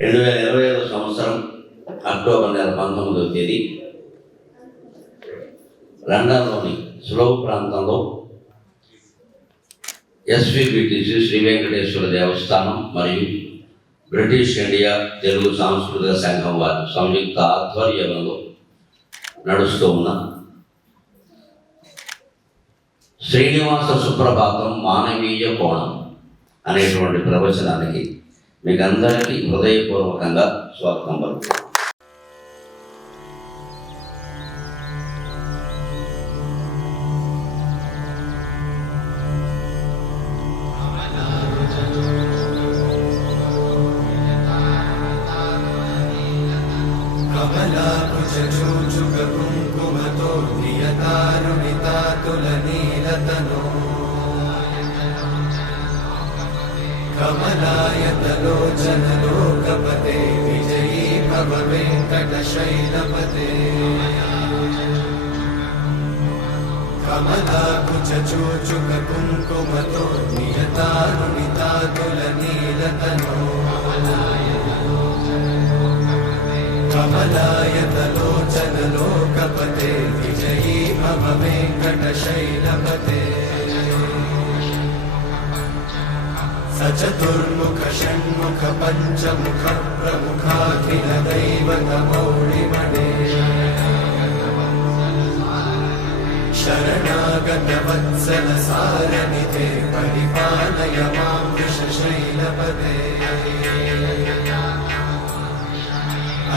2025 సంవత్సరం అక్టోబర్ నెల 19వ తేదీ లండన్లోని స్లో ప్రాంతంలో SVBTC శ్రీ వెంకటేశ్వర దేవస్థానం మరియు బ్రిటిష్ ఇండియా తెలుగు సాంస్కృతిక సంఘం వారి సంయుక్త ఆధ్వర్యంలో నడుస్తూ ఉన్న శ్రీనివాస సుప్రభాతం మానవీయ కోణం అనేటువంటి ప్రవచనానికి మీకు అందరికీ హృదయపూర్వకంగా స్వాగతం పలుకుతున్నాను. कमलायतलोचनलोकपते विजयी भव वेङ्कटशैलपते कमलाकुचूचुककुङ्कुमतो नियतानुनितातुलनीलतनो कमलायतलोचनलोकपते विजयी भव वेङ्कटशैलपते सचतुर्मुख षण्मुख पञ्चमुख प्रमुखाखिल दैवतमौलिमणे शरणागत वत्सल सारनिधे परिपालय मां वृषशैलपते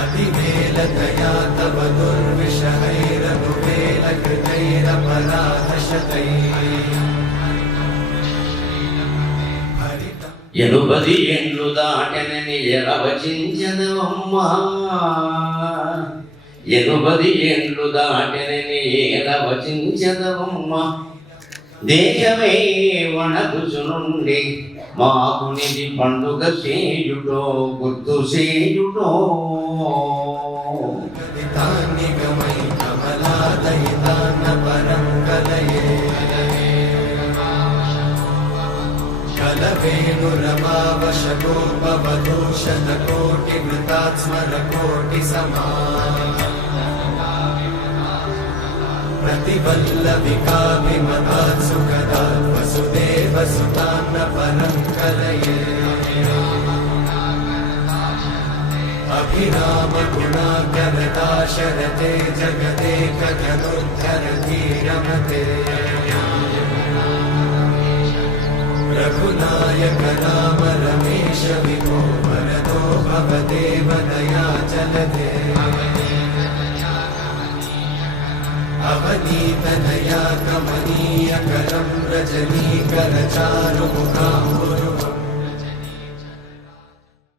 अतिवेलतया तव दुर्विषहैरनुवेलकृतैरपराधशतैः ఎనుబది ఎండ్లు దాటనని ఎరవచించదవమ్మా, ఎనుబది ఎండ్లు దాటనని ఎరవచించదవమ్మా, దేశమే వణకుచునుండి మాకునిది పండుగ చేయుటో గుర్తు చేయుటో कलवेणुरमावशकोपवधूषणकोटिवृतात्स्मरकोटिसमा प्रतिवल्लविकाभिमतात् सुखदात् वसुदेवसुतान्न परं कलये अभिरामगुणाकरदाशरथे जगदेकधनुर्धरधीरमते रघुनायक राम रमेश विभो वरदो भवदेव दयाचलदे अवनीतनया कमनीयकरं रजनीकरचारुमुखाम्बुरुहम्